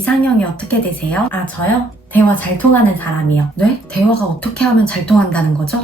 이상형이 어떻게 되세요? 아, 저요? 대화 잘 통하는 사람이요. 네? 대화가 어떻게 하면 잘 통한다는 거죠?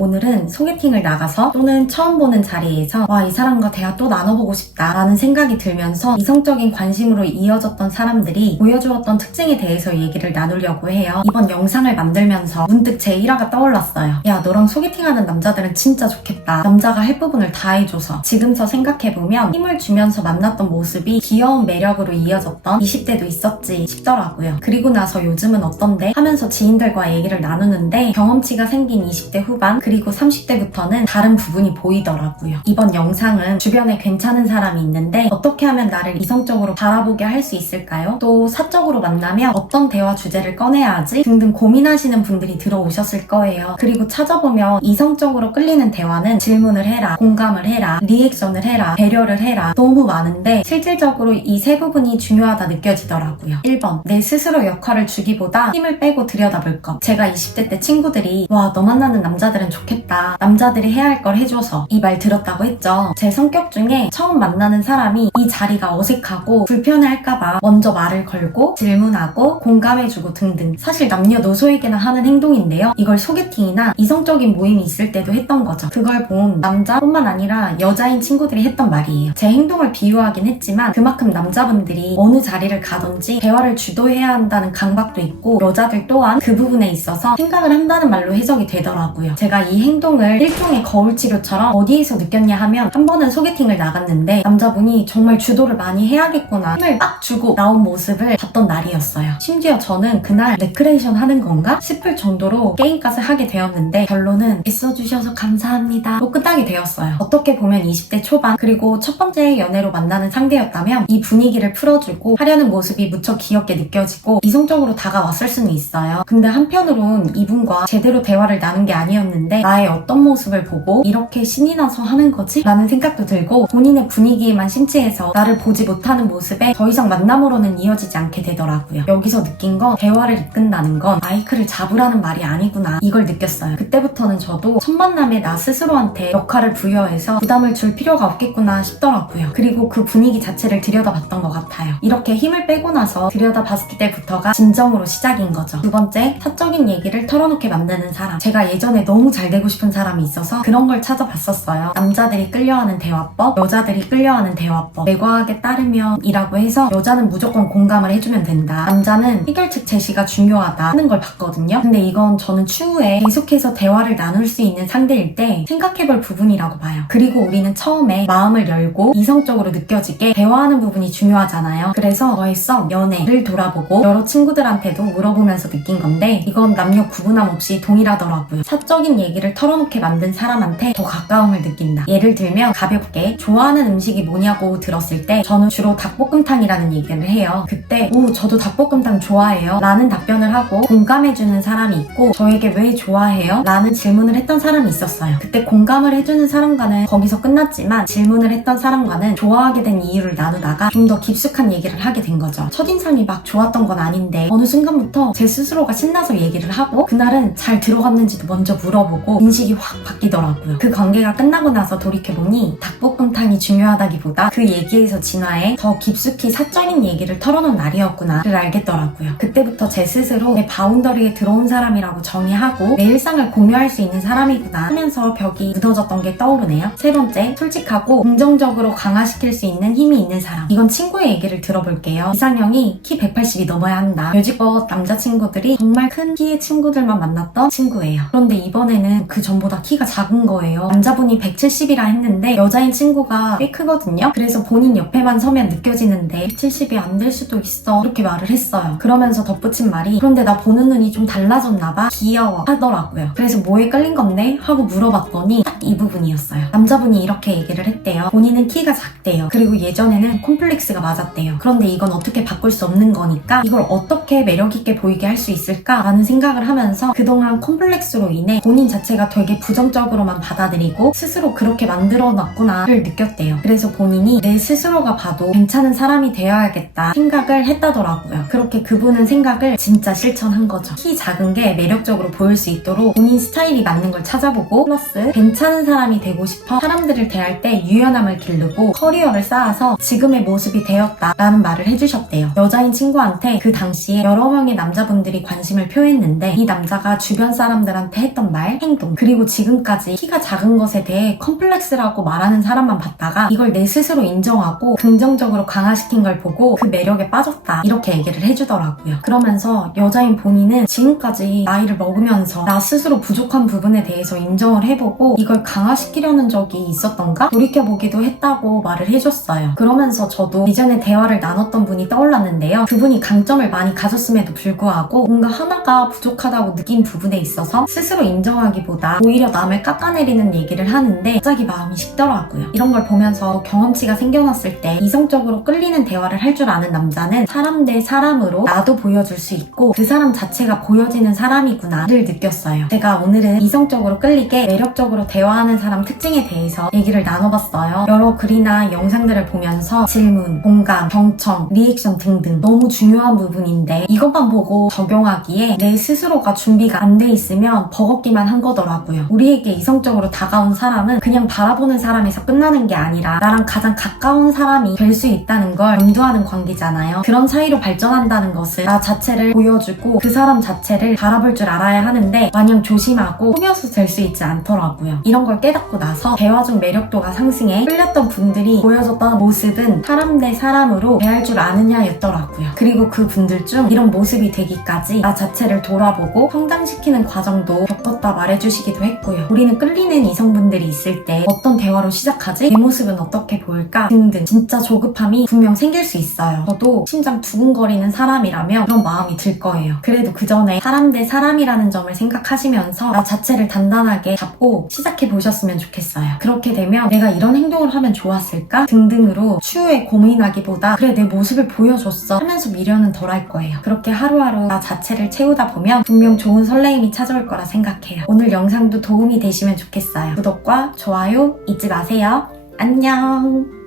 오늘은 소개팅을 나가서 또는 처음 보는 자리에서 와, 이 사람과 대화 또 나눠보고 싶다 라는 생각이 들면서 이성적인 관심으로 이어졌던 사람들이 보여주었던 특징에 대해서 얘기를 나누려고 해요. 이번 영상을 만들면서 문득 제 일화가 떠올랐어요. 야, 너랑 소개팅하는 남자들은 진짜 좋겠다. 남자가 할 부분을 다 해줘서. 지금서 생각해보면 힘을 주면서 만났던 모습이 귀여운 매력으로 이어졌던 20대도 있었지 싶더라고요. 그리고 나서 요즘은 어떤데? 하면서 지인들과 얘기를 나누는데 경험치가 생긴 20대 후반 그리고 30대부터는 다른 부분이 보이더라고요. 이번 영상은 주변에 괜찮은 사람이 있는데 어떻게 하면 나를 이성적으로 바라보게 할 수 있을까요? 또 사적으로 만나면 어떤 대화 주제를 꺼내야 하지? 등등 고민하시는 분들이 들어오셨을 거예요. 그리고 찾아보면 이성적으로 끌리는 대화는 질문을 해라, 공감을 해라, 리액션을 해라, 배려를 해라 너무 많은데 실질적으로 이 세 부분이 중요하다 느껴지더라고요. 1번, 내 스스로 역할을 주기보다 힘을 빼고 들여다볼 것. 제가 20대 때 친구들이 와, 너 만나는 남자들은 좋겠다. 남자들이 해야 할 걸 해줘서 이 말 들었다고 했죠. 제 성격 중에 처음 만나는 사람이 이 자리가 어색하고 불편해할까봐 먼저 말을 걸고 질문하고 공감해주고 등등. 사실 남녀노소에게나 하는 행동인데요. 이걸 소개팅이나 이성적인 모임이 있을 때도 했던 거죠. 그걸 본 남자뿐만 아니라 여자인 친구들이 했던 말이에요. 제 행동을 비유하긴 했지만 그만큼 남자분들이 어느 자리를 가든지 대화를 주도해야 한다는 강박도 있고 여자들 또한 그 부분에 있어서 생각을 한다는 말로 해석이 되더라고요. 제가 이 행동을 일종의 거울 치료처럼 어디에서 느꼈냐 하면 한 번은 소개팅을 나갔는데 남자분이 정말 주도를 많이 해야겠구나 힘을 빡 주고 나온 모습을 봤던 날이었어요. 심지어 저는 그날 레크레이션 하는 건가 싶을 정도로 게임까지 하게 되었는데 결론은 애써주셔서 감사합니다로 끝나게 되었어요. 어떻게 보면 20대 초반 그리고 첫 번째 연애로 만나는 상대였다면 이 분위기를 풀어주고 하려는 모습이 무척 귀엽게 느껴지고 이성적으로 다가왔을 수는 있어요. 근데 한편으론 이분과 제대로 대화를 나눈 게 아니었는데 나의 어떤 모습을 보고 이렇게 신이 나서 하는 거지? 라는 생각도 들고 본인의 분위기에만 심취해서 나를 보지 못하는 모습에 더 이상 만남으로는 이어지지 않게 되더라고요. 여기서 느낀 건 대화를 이끈다는 건 마이크를 잡으라는 말이 아니구나 이걸 느꼈어요. 그때부터는 저도 첫 만남에 나 스스로한테 역할을 부여해서 부담을 줄 필요가 없겠구나 싶더라고요. 그리고 그 분위기 자체를 들여다봤던 것 같아요. 이렇게 힘을 빼고 나서 들여다봤을 때부터가 진정으로 시작인 거죠. 두 번째, 사적인 얘기를 털어놓게 만드는 사람. 제가 예전에 너무 잘 되고 싶은 사람이 있어서 그런 걸 찾아봤었어요. 남자들이 끌려하는 대화법, 여자들이 끌려하는 대화법. 뇌과학에 따르면 이라고 해서 여자는 무조건 공감을 해주면 된다. 남자는 해결책 제시가 중요하다 하는 걸 봤거든요. 근데 이건 저는 추후에 계속해서 대화를 나눌 수 있는 상대일 때 생각해볼 부분이라고 봐요. 그리고 우리는 처음에 마음을 열고 이성적으로 느껴지게 대화하는 부분이 중요하잖아요. 그래서 더했어 연애를 돌아보고 여러 친구들한테도 물어보면서 느낀 건데 이건 남녀 구분함 없이 동일하더라고요. 사적인 얘기를 털어놓게 만든 사람한테 더 가까움을 느낀다. 예를 들면 가볍게 좋아하는 음식이 뭐냐고 들었을 때 저는 주로 닭볶음탕이라는 얘기를 해요. 그때 오, 저도 닭볶음탕 좋아해요 라는 답변을 하고 공감해주는 사람이 있고 저에게 왜 좋아해요? 라는 질문을 했던 사람이 있었어요. 그때 공감을 해주는 사람과는 거기서 끝났지만 질문을 했던 사람과는 좋아하게 된 이유를 나누다가 좀 더 깊숙한 얘기를 하게 된 거죠. 첫인상이 막 좋았던 건 아닌데 어느 순간부터 제 스스로가 신나서 얘기를 하고 그날은 잘 들어갔는지도 먼저 물어보고 인식이 확 바뀌더라고요. 그 관계가 끝나고 나서 돌이켜보니 닭볶음탕이 중요하다기보다 그 얘기에서 진화해 더 깊숙이 사적인 얘기를 털어놓은 날이었구나를 알겠더라고요. 그때부터 제 스스로 내 바운더리에 들어온 사람이라고 정의하고 내 일상을 공유할 수 있는 사람이구나 하면서 벽이 무너졌던 게 떠오르네요. 세 번째, 솔직하고 긍정적으로 강화시킬 수 있는 힘이 있는 사람. 이건 친구의 얘기를 들어볼게요. 이상형이 키 180이 넘어야 한다. 여지껏 남자친구들이 정말 큰 키의 친구들만 만났던 친구예요. 그런데 이번에는 그 전보다 키가 작은 거예요. 남자분이 170이라 했는데 여자인 친구가 꽤 크거든요. 그래서 본인 옆에만 서면 느껴지는데 170이 안 될 수도 있어 이렇게 말을 했어요. 그러면서 덧붙인 말이 그런데 나 보는 눈이 좀 달라졌나봐 귀여워 하더라고요. 그래서 뭐에 끌린 건데? 하고 물어봤더니 딱 이 부분이었어요. 남자분이 이렇게 얘기를 했대요. 본인은 키가 작대요. 그리고 예전에는 콤플렉스가 맞았대요. 그런데 이건 어떻게 바꿀 수 없는 거니까 이걸 어떻게 매력있게 보이게 할 수 있을까 라는 생각을 하면서 그동안 콤플렉스로 인해 본인 자체가 되게 부정적으로만 받아들이고 스스로 그렇게 만들어놨구나를 느꼈대요. 그래서 본인이 내 스스로가 봐도 괜찮은 사람이 되어야겠다 생각을 했다더라고요. 그렇게 그분은 생각을 진짜 실천한 거죠. 키 작은 게 매력적으로 보일 수 있도록 본인 스타일이 맞는 걸 찾아보고 플러스 괜찮은 사람이 되고 싶어 사람들을 대할 때 유연함을 기르고 커리어를 쌓아서 지금의 모습이 되었다라는 말을 해주셨대요. 여자인 친구한테 그 당시에 여러 명의 남자분들이 관심을 표했는데 이 남자가 주변 사람들한테 했던 말, 행동 그리고 지금까지 키가 작은 것에 대해 컴플렉스라고 말하는 사람만 봤다가 이걸 내 스스로 인정하고 긍정적으로 강화시킨 걸 보고 그 매력에 빠졌다 이렇게 얘기를 해주더라고요. 그러면서 여자인 본인은 지금까지 나이를 먹으면서 나 스스로 부족한 부분에 대해서 인정을 해보고 이걸 강화시키려는 적이 있었던가 돌이켜보기도 했다고 말을 해줬어요. 그러면서 저도 이전에 대화를 나눴던 분이 떠올랐는데요. 그분이 강점을 많이 가졌음에도 불구하고 뭔가 하나가 부족하다고 느낀 부분에 있어서 스스로 인정하기보다 오히려 남을 깎아내리는 얘기를 하는데 갑자기 마음이 식더라고요. 이런 걸 보면서 경험치가 생겨났을 때 이성적으로 끌리는 대화를 할 줄 아는 남자는 사람 대 사람으로 나도 보여줄 수 있고 그 사람 자체가 보여지는 사람이구나를 느꼈어요. 제가 오늘은 이성적으로 끌리게 매력적으로 대화하는 사람 특징에 대해서 얘기를 나눠봤어요. 여러 글이나 영상들을 보면서 질문, 공감, 경청, 리액션 등등 너무 중요한 부분인데 이것만 보고 적용하기에 내 스스로가 준비가 안 돼 있으면 버겁기만 한 거더라고요. 우리에게 이성적으로 다가온 사람은 그냥 바라보는 사람에서 끝나는 게 아니라 나랑 가장 가까운 사람이 될 수 있다는 걸 염두하는 관계잖아요. 그런 사이로 발전한다는 것은 나 자체를 보여주고 그 사람 자체를 바라볼 줄 알아야 하는데 마냥 조심하고 속여서 될 수 있지 않더라고요. 이런 걸 깨닫고 나서 대화 중 매력도가 상승해 끌렸던 분들이 보여줬던 모습은 사람 대 사람으로 대할 줄 아느냐였더라고요. 그리고 그 분들 중 이런 모습이 되기까지 나 자체를 돌아보고 성장시키는 과정도 겪었다 말해주시기도 했고요. 우리는 끌리는 이성분들이 있을 때 어떤 대화로 시작하지? 내 모습은 어떻게 보일까? 등등 진짜 조급함이 분명 생길 수 있어요. 저도 심장 두근거리는 사람이라면 그런 마음이 들 거예요. 그래도 그 전에 사람 대 사람이라는 점을 생각하시면서 나 자체를 단단하게 잡고 시작해보셨으면 좋겠어요. 그렇게 되면 내가 이런 행동을 하면 좋았을까? 등등으로 추후에 고민하기보다 그래 내 모습을 보여줬어 하면서 미련은 덜할 거예요. 그렇게 하루하루 나 자체를 채우다 보면 분명 좋은 설레임이 찾아올 거라 생각해요. 오늘 영상도 도움이 되시면 좋겠어요. 구독과 좋아요 잊지 마세요. 안녕.